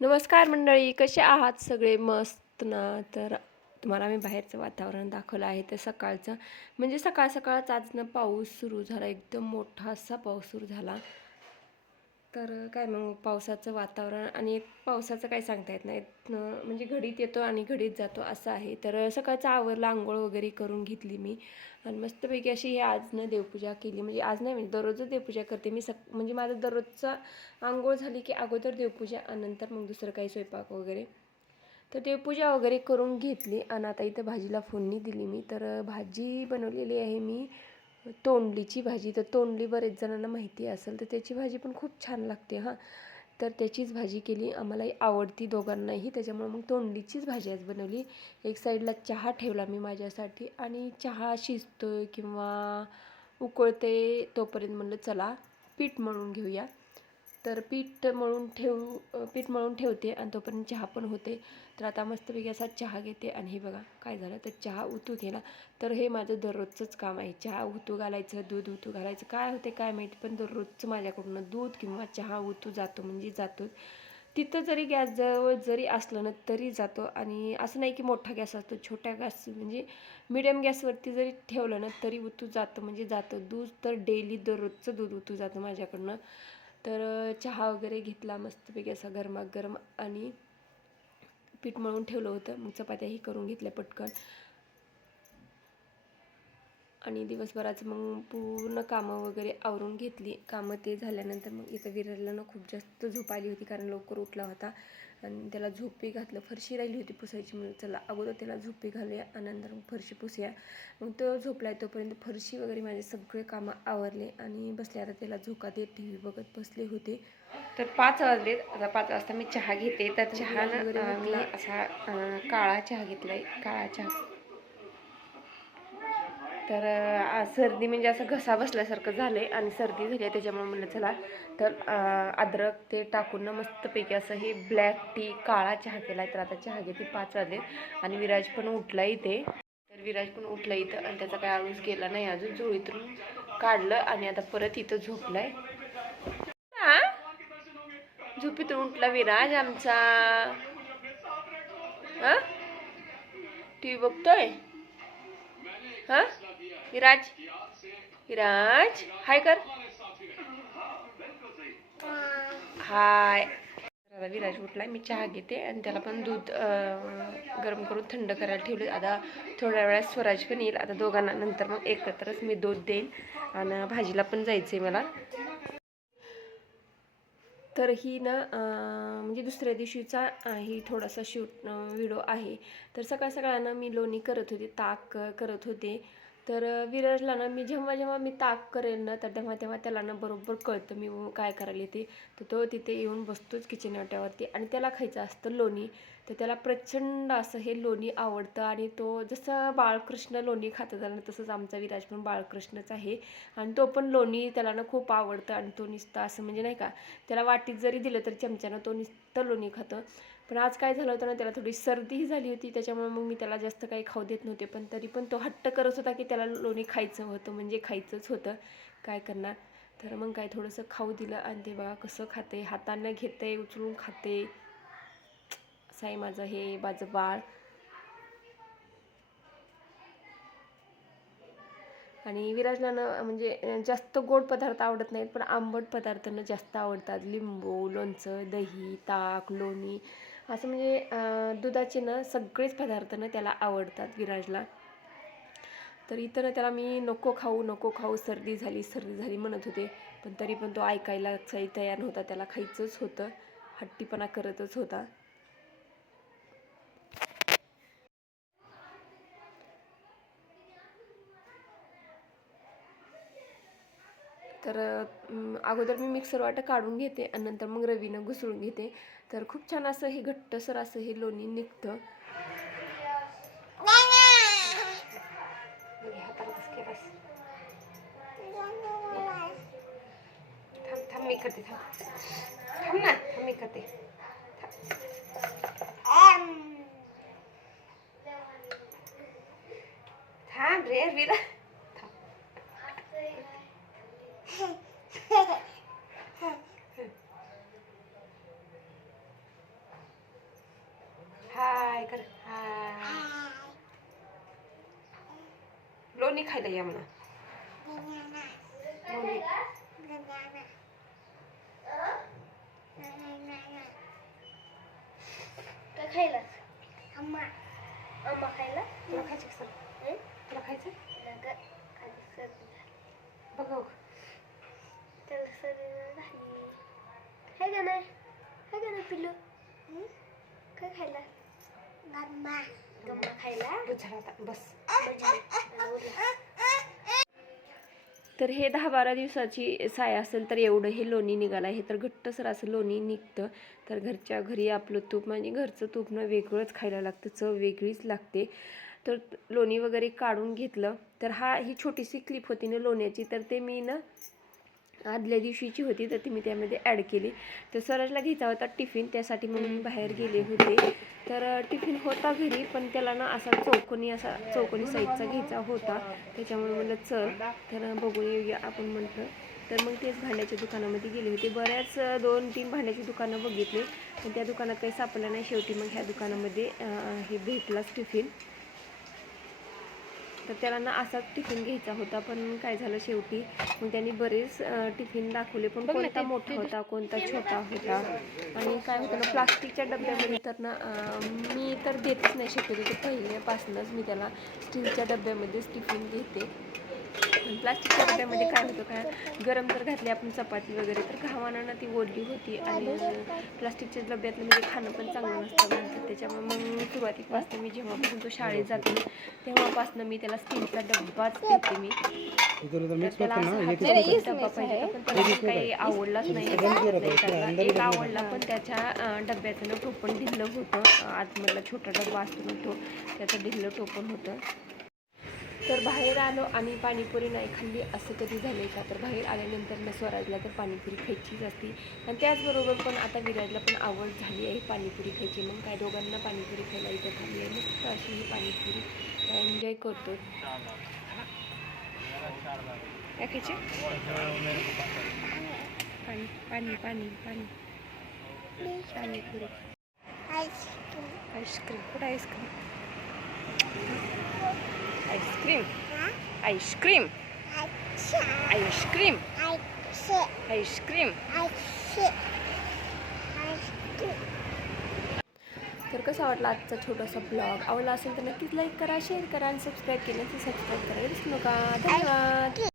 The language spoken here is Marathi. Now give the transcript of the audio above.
नमस्कार मंडळी कसे आहात सगळे? मस्त ना. तर तुम्हाला मी बाहेरचं वातावरण दाखवलं आहे. तर सकाळचं म्हणजे सकाळ सकाळच आज ना पाऊस सुरू झाला. एकदम मोठा असा पाऊस सुरू झाला. तर काय मग पावसाचं वातावरण आणि पावसाचं काय सांगता येत नाही म्हणजे घडीत येतो आणि घडीत जातो असं आहे. तर सकाळचं आवरला आंघोळ वगैरे करून घेतली मी. आणि मस्तपैकी अशी हे आजनं देवपूजा केली. म्हणजे आज नाही म्हणजे दररोजच देवपूजा करते. मी सक म्हणजे माझं दररोजचा आंघोळ झाली की अगोदर देवपूजा आणि नंतर मग दुसरं काही स्वयंपाक वगैरे. तर देवपूजा वगैरे करून घेतली आणि आता इथं भाजीला फोडणी दिली मी. तर भाजी बनवलेली आहे मी. तोंडलीची भाजी. तर तोंडली बरेच जणांना माहिती असेल तर त्याची भाजी पण खूप छान लागते हां. तर त्याचीच भाजी केली. आम्हालाही आवडती दोघांनाही. त्याच्यामुळे मग तोंडलीचीच भाजी आज बनवली. एक साईडला चहा ठेवला मी माझ्यासाठी आणि चहा शिजतो किंवा उकळते तोपर्यंत म्हणलं चला पीठ मळून घेऊया. तर पीठ मळून ठेवू पीठ मळून ठेवते आणि तोपर्यंत चहा पण होते. तर आता मस्तपैकी असा चहा घेते आणि हे बघा काय झालं? तर चहा उतू गेला. तर हे माझं दररोजचंच काम आहे. चहा उतू घालायचं दूध उतू घालायचं काय होते काय माहिती पण दररोजचं माझ्याकडून दूध किंवा चहा उतू जातो म्हणजे जातो तिथं जरी गॅस जवळ जरी असलं ना तरी जातो. आणि असं नाही की मोठा गॅस असतो छोट्या गॅस म्हणजे मिडियम गॅसवरती जरी ठेवलं ना तरी उतू जातं म्हणजे जातं. दूध तर डेली दररोजचं दूध उतू जातं माझ्याकडनं. तर चहा वगैरे घेतला मस्तपैकी असा गरमागरम आणि पीठ मळून ठेवलं होतं. मग चपात्याही करून घेतल्या पटकन. आणि दिवसभराचं मग पूर्ण कामं वगैरे आवरून घेतली. कामं ते झाल्यानंतर मग इथं विरलला ना खूप जास्त झोप आली होती कारण लवकर उठला होता. आणि त्याला झोपी घातलं. फरशी राहिली होती पुसायची म्हणून. चला अगोदर त्याला झोपी घालूया आणि नंतर मग फरशी पुसूया. मग तो झोपलाय तोपर्यंत फरशी वगैरे माझे सगळे कामं आवरले आणि बसले. आता त्याला झोका देत टी व्ही बघत बसले होते. तर पाच वाजले आता पाच वाजता मी चहा घेते. तर चहा वगैरे अं, मी घेतला. असा काळा चहा घेतलाय. काळा चहा. तर सर्दी म्हणजे असं घसा बसल्यासारखं झालं आहे आणि सर्दी झाली आहे त्याच्यामुळे म्हणलं चला तर अद्रक ते टाकून ना मस्तपैकी असं हे ब्लॅक टी काळा चहा केलाय. तर आता चहा घेते पाच वाजले आणि विराज पण उठला इथे. तर विराज पण उठला इथं आणि त्याचा काय आळूस गेला नाही अजून झोळीतून काढलं आणि आता परत इथं झोपलाय. झोपीतून उठला विराज आमचा. हा टी व्ही बघतोय? हा विराज विराज हाय कर हाय दादा विराज उठला मी चहा घेते आणि त्याला पण दूध गरम करून थंड करायला ठेवले. आता थोड्या वेळात स्वराज पण येईल. आता दोघांना नंतर मग एकत्रच मी दूध देईन आणि भाजीला पण जायचं आहे मला. तर ही ना म्हणजे दुसऱ्या दिवशीचा ही थोडासा शूट व्हिडिओ आहे. तर सकाळ सकाळनं मी लोणी करत होते ताक करत होते. तर विरजला विराजला ना मी जेव्हा जेव्हा मी ताक करेन ना तर तेव्हा तेव्हा त्याला ना बरोबर कळतं मी काय करायला ते तर तो तिथे येऊन बसतोच किचन वाट्यावरती आणि त्याला खायचं असतं लोणी. तर त्याला प्रचंड असं हे लोणी आवडतं आणि तो जसं बाळकृष्ण लोणी खातं त्याला तसंच आमचा विराज पण बाळकृष्णच आहे. आणि तो पण लोणी त्याला ना खूप आवडतं आणि तो नुसतं असं म्हणजे नाही का त्याला वाटीत जरी दिलं तरी चमच्यानं तो नुसतं लोणी खातं. पण आज काय झालं होतं ना त्याला थोडी सर्दीही झाली होती त्याच्यामुळे मग मी त्याला जास्त काही खाऊ देत नव्हते. पण तरी पण तो हट्ट करत होता की त्याला लोणी खायचं होतं म्हणजे खायचंच होतं. काय करणार? तर मग काय थोडंसं खाऊ दिलं आणि ते बघा कसं खाते हातानं घेते उचलून खाते. असं आहे माझं हे माझं बाळ. आणि विराजनानं म्हणजे जास्त गोड पदार्थ आवडत नाहीत पण आंबट पदार्थांना जास्त आवडतात. लिंबू लोणचं दही ताक लोणी. असं म्हणजे दुधाचे ना सगळेच पदार्थ ना त्याला आवडतात विराजला. तर इतर त्याला मी नको खाऊ नको खाऊ सर्दी झाली सर्दी झाली म्हणत होते. पण तरी पण तो ऐकायला तयार नव्हता त्याला खायचंच होतं. हट्टीपणा करतच होता. तर अगोदर मी मिक्सर वाटं काढून घेते आणि नंतर मग रवीनं घुसळून घेते. तर खूप छान असं हे घट्टसर असं हे लोणी निघतं. थांब थांब मी करते थांब. थांब ना थांब मी करते. लोणी खायला या म्हणा लोणी काय खायला अम्मा अम्मा खायला तुला खायचं का सर तुला खायचं नग आधी सर्दी झाली बघ बघ त्याला सर्दी झाली हाय का नाही हाय का नाही पिल्लू हं? काय खायला गम्मा गम्मा खायला. बस. तर हे दहा बारा दिवसाची साय असेल तर एवढं हे लोणी निघालं आहे. तर घट्टसर असं लोणी निघतं. तर घरच्या घरी आपलं तूप म्हणजे घरचं तूप ना वेगळंच खायला लागतं चव वेगळीच लागते. तर लोणी वगैरे काढून घेतलं. तर हा ही छोटीशी क्लिप होती ना लोण्याची तर ते मी ना आदल्या दिवशीची होती तर ती मी त्यामध्ये ॲड केली. तर सरजला घ्यायचा होता टिफिन त्यासाठी म्हणून मी बाहेर गेले होते. तर टिफिन होता घरी पण त्याला ना असा चौकोनी असा चौकोनी साईजचा घ्यायचा होता. त्याच्यामुळे म्हणलं चल तर बघून येऊया आपण म्हटलं. तर मग तेच भांड्याच्या दुकानामध्ये गेले होते. बऱ्याच दोन तीन भांड्याची दुकानं बघितली पण त्या दुकानात काही सापडलं नाही. शेवटी मग ह्या दुकानामध्ये हे भेटलाच टिफिन तर त्याला ना असाच टिफिन घ्यायचा होता पण काय झालं शेवटी? मग त्यांनी बरेच टिफिन दाखवले पण कोणता मोठा होता कोणता छोटा होता? आणि काय होतं ना प्लास्टिकच्या डब्यामध्ये तर ना मी तर देतच नाही शक्यतो ते पहिल्यापासूनच मी त्याला स्टीलच्या डब्यामध्येच टिफिन घेते. प्लास्टिकच्या डब्यामध्ये काय होतं काय गरम जर घातली आपण चपाती वगैरे तर घावानं ना ती ओढली होती आणि प्लास्टिकच्या डब्यातलं म्हणजे खाणं पण चांगलं नसतं म्हणतात. त्याच्यामुळे मग सुरुवातीपासून मी जेव्हापासून तो शाळेत जाते तेव्हापासून मी त्याला स्टीलचा डब्बाच देते मी. त्याला डब्बा पाहिजे होता, पण त्याला काही आवडलाच नाही. एक आवडला पण त्याच्या डब्याचं ना टोपण ढिल्लं होतं. आतमधला छोटा डब्बा असतो तो त्याचं ढिल्लं टोपण होतं. तर बाहेर आलो आणि पाणीपुरी नाही खाल्ली असं कधी झालं का? तर बाहेर आल्यानंतर ना स्वराजला तर पाणीपुरी खायचीच असते. आणि त्याचबरोबर पण आता विराजला पण आवड झाली आहे पाणीपुरी खायची. मग काय दोघांना पाणीपुरी खायला इथं खाल्ली आहे. मस्त अशी ही पाणीपुरी एन्जॉय करतो. काय खायचे पाणी पाणी पाणी पाणी. पाणीपुरी. आईस्क्रीम कुठं ice cream ice cream ice cream ice cream ice cream तर कसा वाटला आजचा छोटासा ब्लॉग आवडला असेल तर नक्कीच लाईक करा शेअर करा आणि सबस्क्राईब केलं तर सबस्क्राईब करायला विसरू नका. धन्यवाद.